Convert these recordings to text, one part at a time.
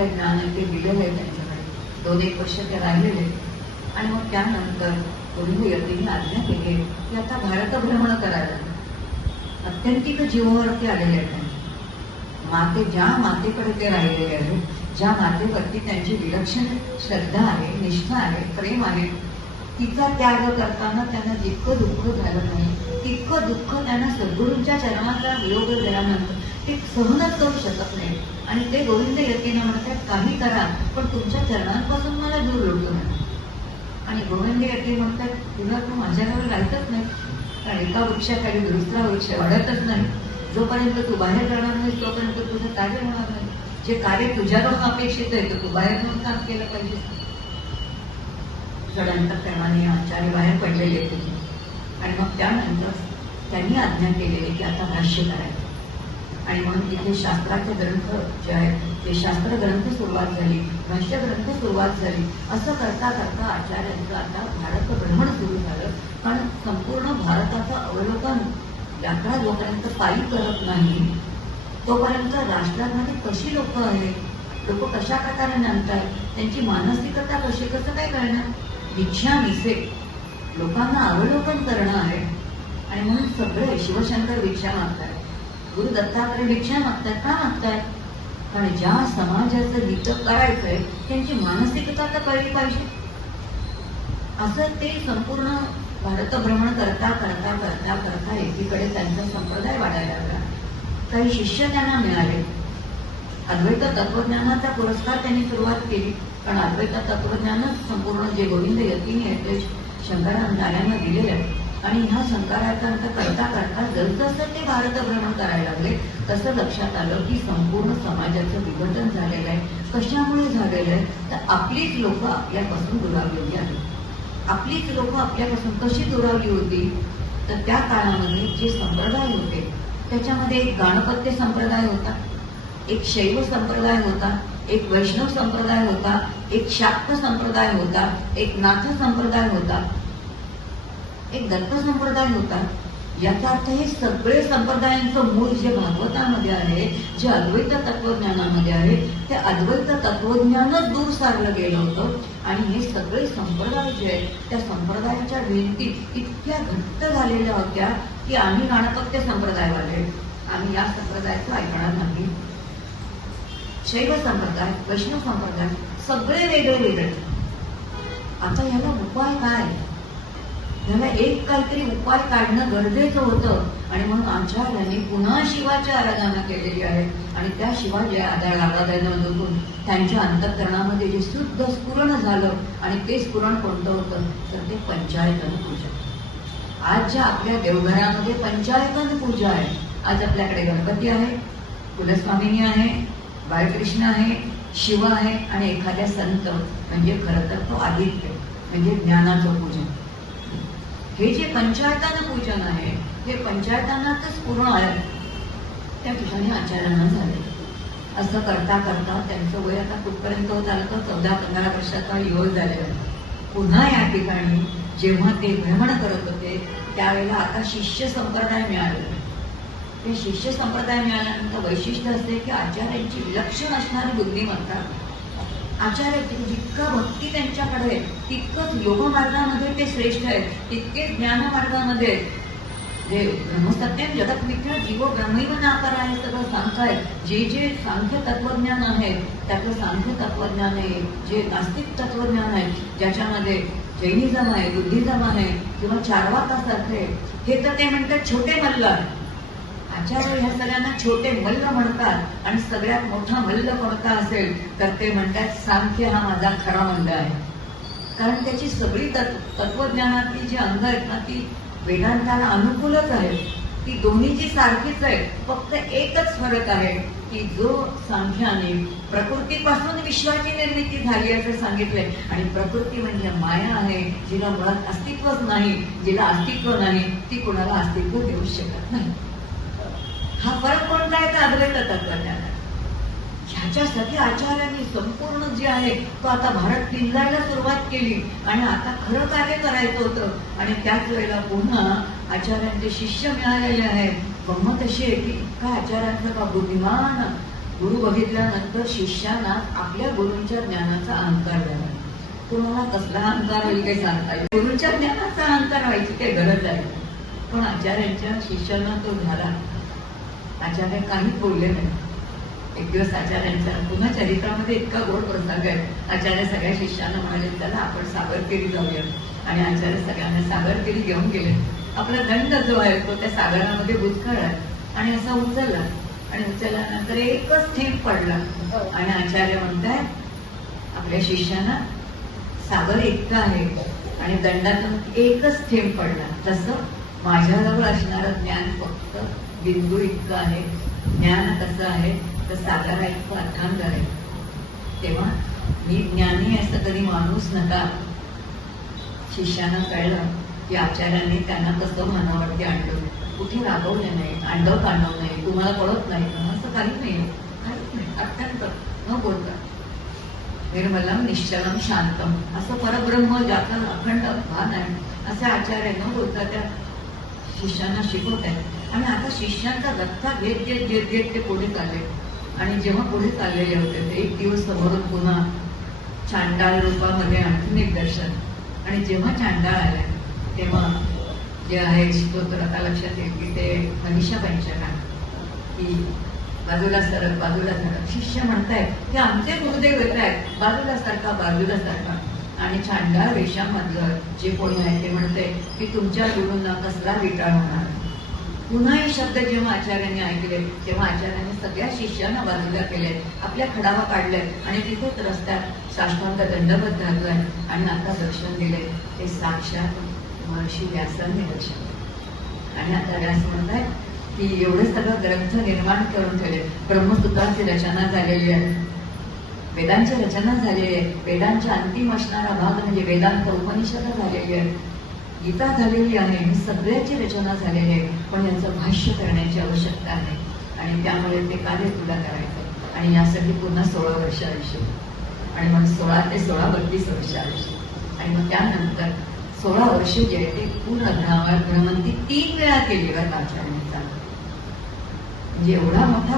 काय ज्ञान आहे ते दिलेलं आहे त्यांच्याकडे. 2-1 वर्ष ते राहिलेले आणि मग त्यानंतर गोविंद यतींनी आज्ञा केली की आता भारतभ्रमण करायला. अत्यंतिक जीवावरती आलेले आहेत. ज्या मातेकडे ते राहिलेले आहेत, ज्या मातेवरती त्यांची विलक्षण श्रद्धा आहे, निष्ठा आहे, प्रेम आहे, तिचा त्याग करताना त्यांना जितकं दुःख झालं नाही तितकं दुःख त्यांना सद्गुरूंच्या चरणाचा वियोग झाल्यानंतर ते सहनच करू शकत नाही. आणि ते गोविंद यतीने म्हणतात काही करा पण तुमच्या चरणांपासून मला दूर लोटू नये. आणि गोविंद यती म्हणतात तुला तू माझ्याकडे राहतच नाही, कारण एका वृक्षाखाली दुसरा वृक्ष वाढतच नाही. जोपर्यंत तू बाहेर जाणार नाही तोपर्यंत तुझं कार्य होणार नाही. जे कार्य तुझ्याकडून अपेक्षित आहे तर तू बाहेर जाऊन काम केलं पाहिजे. षडंतकरणाने आचार्य बाहेर पडलेले होते आणि मग त्यानंतर त्यांनी आज्ञा केलेली की आता भाष्य करायचं. आणि म्हणून तिथे शास्त्राचे ग्रंथ जे आहेत ते शास्त्र ग्रंथ सुरुवात झाली, भाष्य ग्रंथ सुरुवात झाली. असं करता करता आचार्यांचं आता भारत भ्रमण सुरू झालं. कारण संपूर्ण भारताचं अवलोकन यात्रा जोपर्यंत पायी करत नाही तोपर्यंत राष्ट्रामध्ये कशी लोक आहेत, लोक कशा प्रकारे नांदतात, त्यांची मानसिकता कशी, कसं काय करणार. भिक्षा मिसे लोकांना अवलोकन करणं आहे. आणि म्हणून सगळे शिवशंकर भिक्षा मागतात, गुरु दत्तात्रय भिक्षा मागतात. का मागतात? कारण ज्या समाजाचं हित करायचंय त्यांची मानसिकता तर कळली पाहिजे. असं ते संपूर्ण भारत भ्रमण करता करता करता करता एकीकडे त्यांचा संप्रदाय वाढायला लागला. काही शिष्य त्यांना मिळाले. अद्वैत तत्वज्ञानाचा पुरस्कार त्यांनी सुरुवात केली. कारण अद्वैत तत्वज्ञानच संपूर्ण जे गोविंद यतीने आहे ते शंकराचार्यांना दिलेले आहे. आणि ह्या शंकराचार्य करता करता जसजसं ते भारत भ्रमण करायला लागले तसं लक्षात आलं की संपूर्ण समाजाचं विघटन झालेलं आहे. कशामुळे झालेलं आहे तर आपलीच लोक आपल्यापासून दुरावलेली आहेत. आपलीच लोक आपल्यापासून कशी दुरावली होती तर त्या काळामध्ये जे संप्रदाय होते त्याच्यामध्ये एक गाणपत्य संप्रदाय होता, एक शैव संप्रदाय होता, एक वैष्णव संप्रदाय होता, एक शाक्त संप्रदाय होता, एक नाथ संप्रदाय होता, एक दत्त संप्रदाय होता. याचा अर्थ हे सगळे संप्रदायांचं मूळ जे भागवतामध्ये आहे, जे अद्वैत तत्वज्ञानामध्ये आहे, ते अद्वैत तत्वज्ञानच दूर सारलं गेलं होतं. आणि हे सगळे संप्रदाय जे आहेत त्या संप्रदायाच्या भिंती इतक्या घट्ट झालेल्या होत्या की आम्ही गाणपत्य संप्रदायवाले, आम्ही या संप्रदायाचं ऐकणार नाही. शैव संप्रदाय, वैष्णव संप्रदाय सगळे वेगळे वेगळे. आता ह्याला उपाय काय? ह्याला एक काहीतरी उपाय काढणं गरजेचं होतं. आणि म्हणून आचार्यांनी पुन्हा शिवाची आराधना केलेली आहे. आणि त्या शिवाच्या आराधनेमधून त्यांच्या अंतःकरणामध्ये जे शुद्ध स्फुरण झालं आणि ते स्फुरण कोणतं होतं तर ते पंचायतन पूजा. आज ज्या आपल्या देवघरामध्ये पंचायतन पूजा आहे. आज आपल्याकडे गणपती आहे, कुलस्वामिनी आहे, बाळकृष्ण आहे, शिव आहे आणि एखाद्या संत म्हणजे खरं तर तो आदित्य म्हणजे ज्ञानाचं पूजन. हे जे पंचायतानं पूजन आहे हे पंचायतानातच पूर्ण आहे. त्या ठिकाणी आचार्यांना झाले. असं करता करता त्यांचं वय आता कुठपर्यंत होत आलं तर 14-15 वर्षाचा युवक झालेला. पुन्हा या ठिकाणी जेव्हा ते भ्रमण करत होते त्यावेळेला आता शिष्य संप्रदाय मिळाले. ते शिष्य संप्रदाय मिळाल्यानंतर वैशिष्ट्य असते की आचार्यांची विलक्षण असणारी बुद्धिमत्ता. आचार्याची जितका भक्ती त्यांच्याकडे तितकंच योग मार्गामध्ये ते श्रेष्ठ आहेत, तितकेच ज्ञान मार्गामध्ये जे ब्रह्मसत्यम जगत मिथ्या जीव ब्रह्मैव नाकार आहे सगळं सांगताय. जे जे सांख्य तत्वज्ञान आहे त्यातलं सांख्य तत्वज्ञान आहे, जे नास्तिक तत्वज्ञान आहे ज्याच्यामध्ये जैनिझम आहे, बुद्धिझम आहे किंवा चार्वाकासारखे, हे तर ते म्हणतात छोटे मल्ल. आचार्य ह्या सगळ्यांना छोटे मल्ल म्हणतात. आणि सगळ्यात मोठा मल्ल कोणता असेल तर ते म्हणतात सांख्य हा माझा खरा मल्ल आहे. कारण त्याची सगळी तत्वज्ञानातली जी अंग आहेत ना ती वेदांताला अनुकूलच आहे. ती दोन्हीची सारखीच आहे. फक्त एकच फरक आहे की जो सांख्याने प्रकृतीपासून विश्वाची निर्मिती झाली असं सांगितलंय आणि प्रकृती म्हणजे माया आहे, जिला मुळात अस्तित्वच नाही. जिला अस्तित्व नाही ती कुणाला अस्तित्व देऊ शकत नाही. हा फरक कोणता आहे तर अद्वैत तत्वज्ञान आहे. ह्याच्यासाठी आचार्यांनी संपूर्ण जे आहे तो आता भारत पिंजायला सुरुवात केली आणि आता खरं कार्य करायचं होतं. आणि त्याच वेळेला पुन्हा आचार्यांचे शिष्य मिळालेले आहेत. गंमत अशी आहे की इतका आचार्यांचा का बुद्धिमान गुरु बघितल्यानंतर शिष्याला आपल्या गुरूंच्या ज्ञानाचा अहंकार झाला. तुम्हाला कसला अहंकार होईल काही सांगता येईल. गुरूंच्या ज्ञानाचा अहंकार व्हायची काही गरज आहे, पण आचार्यांच्या शिष्याला तो झाला. आचार्य काहीच बोलले नाही. एक दिवस आचार्यांच्या पुन्हा चरित्रामध्ये इतका गोड प्रसंग आहे. आचार्य सगळ्या शिष्यांना म्हणाले, चला आपण सागरकेरी जाऊया. आणि आचार्य सगळ्यांना सागरकेरी घेऊन गेले. आपला दंड जो आहे तो त्या सागरामध्ये बुचकळला आणि असा उचलला आणि उचलल्यानंतर एकच थेंब पडला. आणि आचार्य म्हणतायत आपल्या शिष्याना, सागर इतका आहे आणि दंडातून एकच थेंब पडला. तसं माझ्याजवळ असणारं ज्ञान फक्त बिंदू इतकं आहे. ज्ञान कसं आहे तर सागरा इतकं अथांग आहे. तेव्हा मी ज्ञानी असं कधी माणूस नका. शिष्यानं कळलं की आचार्यांनी त्यांना कसं मनावरती आणलं. कुठे रागवले नाही, अंडव कांडव नाही, तुम्हाला कळत नाही असं काही नाही, काहीच नाही. अत्यंत न बोलता निर्मलम निश्चलम शांतम असं परब्रह्म ज्याचा अखंड भान आहे असे आचार्य न बोलता त्या शिष्यांना शिकवत आहेत. आणि आता शिष्यांचा गत्ता घेत घेत घेत घेत ते पुढे चालले. आणि जेव्हा पुढे चाललेले होते ते एक दिवस समोरून पुन्हा चांडाळ रूपामध्ये आणखीन एक दर्शन. आणि जेव्हा चांडाळ आला तेव्हा जे आहे स्तोत्र आता लक्षात येईल की ते मनीषा पंचका की बाजूला सरक बाजूला सरक. शिष्य म्हणतायत की आमचे गुरुदेव येत आहेत, बाजूला सारखा बाजूला सारखा. आणि चांडाळ वेशामधलं जे कोणी आहे ते म्हणते की तुमच्या गुरूंना कसला विटाळ होणार. पुन्हा हे शब्द जेव्हा आचार्यांनी ऐकले तेव्हा आचार्यांनी सगळ्या शिष्यांना बाजूला केले, आपल्या खडावा काढले आणि तिथेच रस्त्यात साष्टांग दंडवत घातलाय आणि आता दर्शन दिले. ते साक्षात महर्षी व्यासांनी दर्शन दिले. आणि आता व्यास म्हणतात की एवढे सगळं ग्रंथ निर्माण करून ठेवले. ब्रह्मसूत्रांची रचना झालेली आहे, वेदांची रचना झालेली आहे. वेदांच्या अंतिम असणारा भाग म्हणजे वेदांत उपनिषद झालेली आहे, गीता झालेली आहे. ही सगळ्याची रचना झालेली आहे, पण याचं भाष्य करण्याची आवश्यकता आहे. आणि त्यामुळे ते कार्य तुला करायचं. आणि यासाठी पुन्हा 16 वर्ष आयुष्य. आणि मग 16 ते 16 32 वर्ष आयुष्य. आणि मग त्यानंतर 16 वर्ष जे आहे ते पूर्ण भ्रमंती 3 वेळा केली बरं आचार्यांचा. म्हणजे एवढा मोठा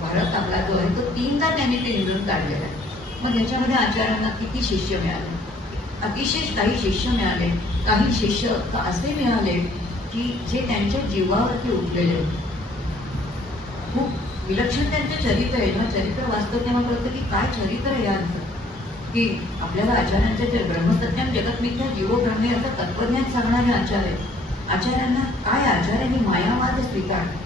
भारत आपला जो आहे तो 3दा त्यांनी ते निवडून काढलेला आहे. मग याच्यामध्ये आचार्यांना किती शिष्य मिळाले, अतिशय काही शिष्य मिळाले. काही शिष्य असे मिळाले की जे त्यांच्या जीवावरती उठलेले. खूप विलक्षण त्यांचे चरित्र आहे. जेव्हा चरित्र वाचतो तेव्हा कळतं की काय चरित्र आहे यांचं. की आपल्याला आचार्यांच्या जे ब्रह्मसत्यम जगतमिथ्या जीवो ब्रह्मे असं तत्वज्ञान सांगणारे आचार्य. आचार्यांना काय, आचार्यांनी मायावाद स्वीकारला.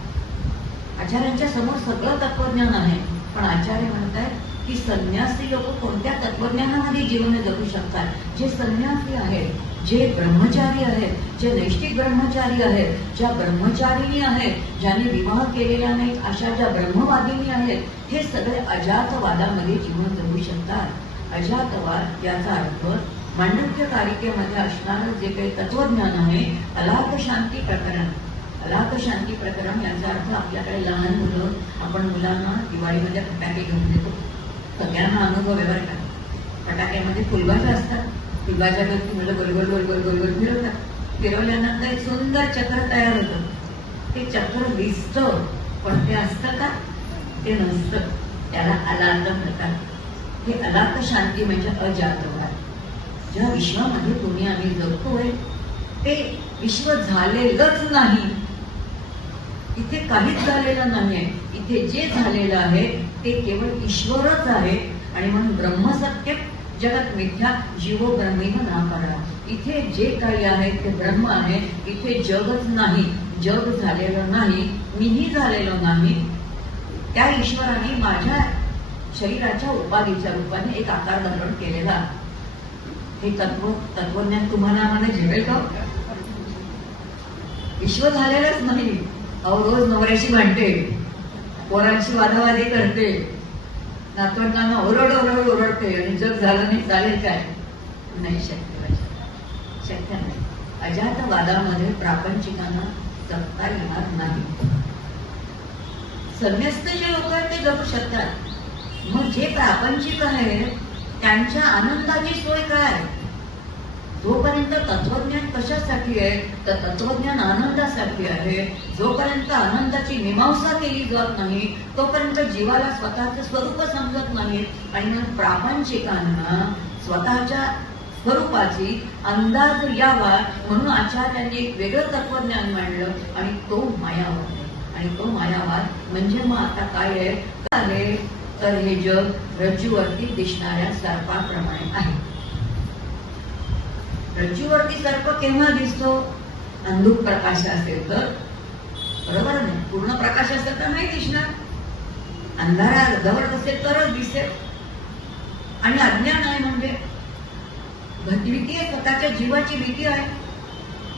आचार्यांच्या समोर सगळं तत्वज्ञान आहे, पण आचार्य म्हणतात की संन्यासी लोक कोणत्या तत्वज्ञानामध्ये जीवन जगू शकतात. जे संन्यासी आहेत, जे ब्रह्मचारी आहेत, जे नैष्ठिक ब्रह्मचारी आहेत, ज्या ब्रह्मचारिणी आहेत, ज्यांनी विवाह केलेला नाही अशा ज्या ब्रह्मवादिनी आहेत, हे सगळे अजातवादामध्ये जीवन जगू शकतात. अजातवाद याचा अर्थ मांडव्य कारिकेमध्ये असणारं जे काही तत्वज्ञान आहे, अलाप शांती प्रकरण. अलाप शांती प्रकरण याचा अर्थ आपल्याकडे लहान मुलं, आपण मुलांना दिवाळीमध्ये फटाके घेऊन देतो. सगळ्यांना अनुभव आहे बरं का. फटाक्यामध्ये फुलबाजा असतात, फुलबाजावरती मुलं गोलगोल गोलगोल गोलगोल फिरवतात. फिरवल्यानंतर एक सुंदर चक्र तयार होतं. ते चक्र दिसतं, पण ते असतं का, ते नसतं. त्याला अलात म्हणतात. हे अलाप शांती म्हणजे अजातवाद. ज्या विश्वामध्ये तुम्ही आम्ही जगतोय ते विश्व झालेलंच नाही. इथे काहीच झालेलं नाहीये. इथे जे झालेलं आहे ते केवळ ईश्वरच आहे. आणि म्हणून ब्रह्मसत्य जगत मिथ्या जीवो ब्रह्मेव नाकारा. इथे जे काही आहे ते ब्रह्म आहे. इथे जगच नाही, जग झालेलं नाही, मीही झालेलो नाही. त्या ईश्वराने माझ्या शरीराच्या उपाधीच्या रूपाने एक आकार धारण केलेला. हे तत्वज्ञान तुम्हाला आम्हाला झेपेल का? विश्व झालेलंच नाही. अहो रोज नवऱ्याशी भांडते, पोरांची वादावादी करते, नातवंडांना ओरडते आणि जग झालं नाही चालेल काय? नाही शक्य, शक्य नाही. अजातवादामध्ये प्रापंचिकांना जगता येणार नाही. संन्यस्त जे लोक आहेत ते जगू शकतात. मग जे प्रापंचिक आहेत त्यांच्या आनंदाची सोय काय? जोपर्यंत तत्वज्ञान कशासाठी आहे, तर तत्वज्ञान आनंदासाठी आहे. जोपर्यंत आनंदाची मीमांसा केली जात नाही तोपर्यंत जीवाला स्वतःचं स्वरूप समजत नाही. आणि मग प्रापंचिकांना स्वतःच्या स्वरूपाची अंदाज यावा म्हणून आचार्यांनी एक वेगळं तत्वज्ञान मांडलं आणि तो मायावाद आहे. आणि तो मायावाद म्हणजे मग आता काय आहे तर हे जग रज्जूवरती दिसणाऱ्या सर्पाप्रमाणे आहे. रज्जूवरती सर्प केव्हा दिसतो? अंधुक प्रकाश असेल तर, बरोबर नाही? पूर्ण प्रकाश असेल तर नाही दिसणार. अंधारा जवळ असेल तरच दिसेल. आणि अज्ञान आहे म्हणजे भीती आहे, स्वतःच्या जीवाची भीती आहे.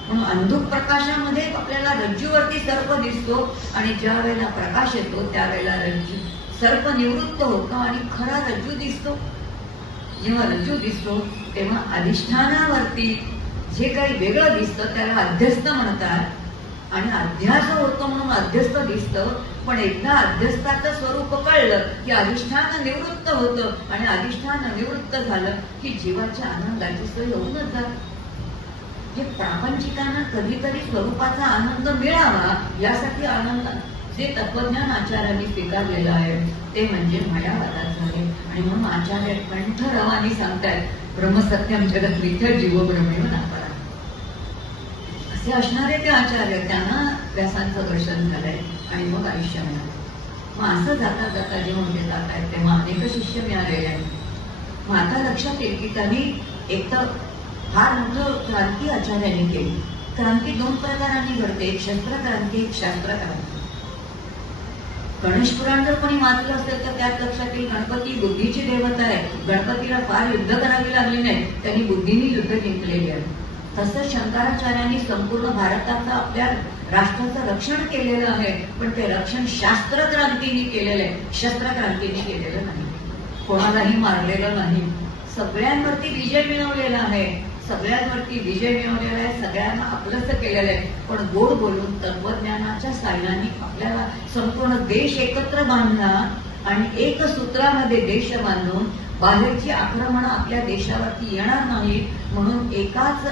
म्हणून अंधुक प्रकाशामध्ये आपल्याला रज्जूवरती सर्प दिसतो आणि ज्या वेळेला प्रकाश येतो त्यावेळेला रज्जू सर्प निवृत्त होतो आणि खरा रज्जू दिसतो. जेव्हा रज्जू दिसतो तेव्हा अधिष्ठानावरती जे काही वेगळं दिसतं त्याला अध्यस्त म्हणतात आणि अध्यास होतो म्हणून अध्यस्त दिसतं. पण एकदा अध्यस्थाचं स्वरूप कळलं की अधिष्ठान निवृत्त होतं आणि अधिष्ठान निवृत्त झालं की जीवाच्या आनंदाची सोय होऊनच जात. जे प्रापंचिकांना कधीतरी स्वरूपाचा आनंद मिळावा यासाठी आनंद जे तत्वज्ञान आचार्यांनी स्वीकारलेलं आहे ते म्हणजे मायावादाचं आहे. आणि म्हणून आचार्य कंठरवानी सांगतायत ब्रह्मसत्यम जगत मिथ्या जीव ब्रह्मेव नापरा. असे असणारे ते आचार्य, त्यांना व्यासांचं दर्शन झालंय आणि मग आयुष्य मिळालं. मग असं जाता जाता जेव्हा ते जात आहेत तेव्हा अनेक शिष्य मिळालेले आहेत. मग आता लक्षात येईल की त्यांनी एक तर फार मोठं क्रांती आचार्यांनी केली. क्रांती दोन प्रकारांनी घडते, एक शस्त्र क्रांती, एक शास्त्र क्रांती. गणेश पुराण जर कोणी वाचलं असेल तर त्यात लक्षात येईल गणपती बुद्धीची देवता आहे. गणपतीला फार युद्ध करावी लागली नाही, त्यांनी बुद्धीने युद्ध जिंकलेली आहे. तसंच शंकराचार्यांनी संपूर्ण भारताचं आपल्या राष्ट्राचं रक्षण केलेलं आहे, पण ते रक्षण शास्त्र क्रांतीने केलेलं आहे, शस्त्र क्रांतीने केलेलं नाही. कोणालाही मारलेलं नाही, सगळ्यांवरती विजय मिळवलेला आहे, सगळ्यांवरती विजय मिळवलेला आहे, सगळ्यांना आपलंच केलेलं आहे. पण गोड बोलून तत्वज्ञानाच्या साह्याने आपल्याला संपूर्ण देश एकत्र बांधला आणि एक सूत्रामध्ये देश बांधून बाहेरची आक्रमण आपल्या देशावरती येणार नाही म्हणून एकाच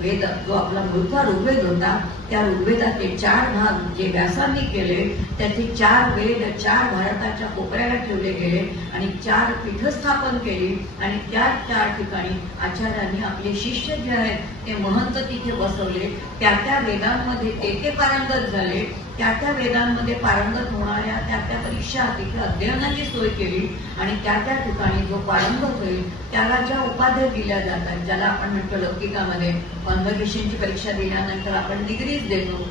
वेद जो आपला मूळचा ऋग्वेद होता त्या ऋग्वेदाचे 4 भाग जे व्यासांनी केले त्याचे 4 वेद 4 भारताच्या कोपऱ्याला ठेवले गेले आणि 4 पीठ स्थापन केली आणि त्या 4 ठिकाणी आचार्यांनी आपले शिष्य जे आहेत ते महंत तिथे बसवले. त्या वेदांमध्ये ते पारंगत झाले, त्या वेदांमध्ये पारंगत होणाऱ्या त्या परीक्षा तिथे अध्ययनाची सोय केली आणि त्या ठिकाणी जो पारंगत होईल त्याला ज्या उपाध्या दिल्या जातात, ज्याला आपण म्हणतो लौकिकामध्ये कॉन्व्होकेशनची परीक्षा दिल्यानंतर आपण डिग्रीज देतो,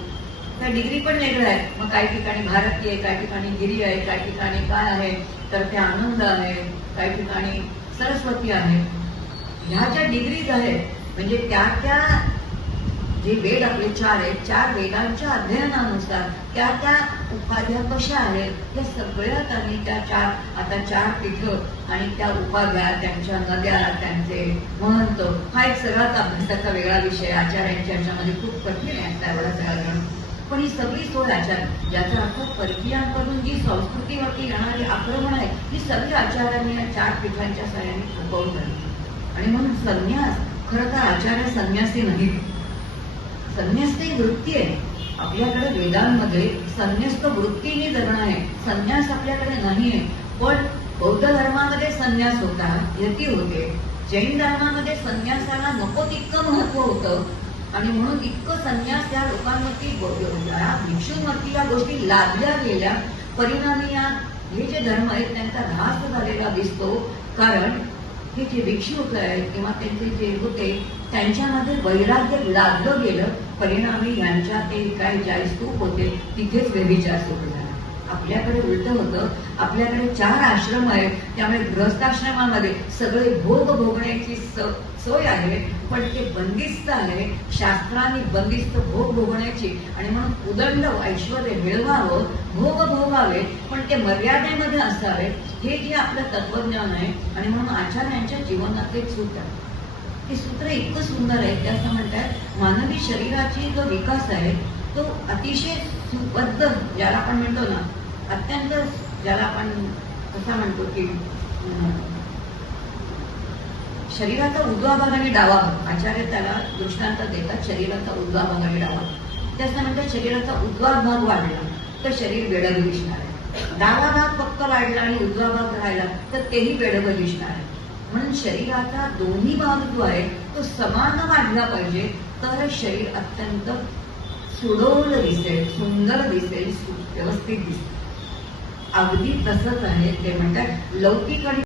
त्या डिग्री पण वेगळ्या आहेत. मग काही ठिकाणी भारतीय आहे, काही ठिकाणी गिरी आहे, काही ठिकाणी काय आहे तर ते आनंद आहे, काही ठिकाणी सरस्वती आहे. ह्या ज्या डिग्रीज आहेत म्हणजे त्या जे वेद आपले 4 आहेत, 4 वेदांच्या अध्ययनानुसार त्या उपाध्या कशा आहेत या सगळ्यात आणि त्या 4 पीठ आणि त्या उपाध्या, त्यांच्या नद्या, त्यांचे महंत, हा एक सगळाच अभ्यासाचा वेगळा विषय. आचार्यांच्या ह्याच्यामध्ये खूप कठीण आहे त्यावेळेला सगळं. पण ही सगळी सोय आचार्य, ज्याचा अर्थ परकीयांकडून जी संस्कृतीवरती येणारी आक्रमण आहे ही सगळी आचार्यांनी या 4 पीठांच्या सहाय्याने थोपवून झाली. आणि म्हणून संन्यास खरं तर आचार्य संन्यासी नाही, संन्यास ही वृत्ती आहे. आपल्याकडे वेदांमध्ये संन्यास्त वृत्तीने जगणं आहे, संन्यास आपल्याकडे नाही आहे. पण बौद्ध धर्मामध्ये संन्यास होता, यती होते. जैन धर्मामध्ये संन्यासाला नको तितकं महत्व होतं आणि म्हणून इतकं संन्यास या लोकांवरती भिक्षूंवरती या गोष्टी लादल्या गेल्या. परिणामी या हे जे धर्म आहेत त्यांचा ऱ्हास झालेला दिसतो. कारण हे जे भिक्षुक आहेत किंवा त्यांचे जे होते त्यांच्यामध्ये वैराग्य लादलं गेलं. परिणामी यांच्या ते काय ज्या स्तूप होते तिथेच व्यभिचार सुरू झाला. आपल्याकडे उलट होतं, आपल्याकडे 4 आश्रम आहेत त्यामुळे गृहस्थाश्रमामध्ये सगळे भोग भोगण्याची सोय आहे, पण ते बंदिस्त आहे, शास्त्राने बंदिस्त भोग भोगण्याची. आणि म्हणून उदंड ऐश्वर मिळवावं, भोग भोगावे, पण ते मर्यादेमध्ये असावे. हे जे आपलं तत्वज्ञान आहे. आणि म्हणून आचार्यांच्या जीवनात एक सूत्र आहे, हे सूत्र इतकं सुंदर आहे की असं म्हणतात मानवी शरीराची जो विकास आहे तो अतिशय सुबद्ध, ज्याला आपण म्हणतो ना अत्यंत, ज्याला आपण कसा म्हणतो की शरीराचा उजवा भाग आणि डावा भाग, आचार्य त्याला दृष्टांत देतात शरीराचा उजवा भाग आणि डावा भाग. त्याच म्हणतात शरीराचा उजवा भाग वाढला तर शरीर बेडग दिसणार आहे, डावा भाग फक्त वाढला आणि उजवा भाग राहिला तर तेही बेडग दिसणार आहे. म्हणून शरीराचा दोन्ही भाग जो आहे तो समान वाढला पाहिजे तर शरीर अत्यंत सुडोल दिसेल, सुंदर दिसेल, व्यवस्थित दिसेल. अगदी तसंच आहे. ते म्हणतात लौकिक आणि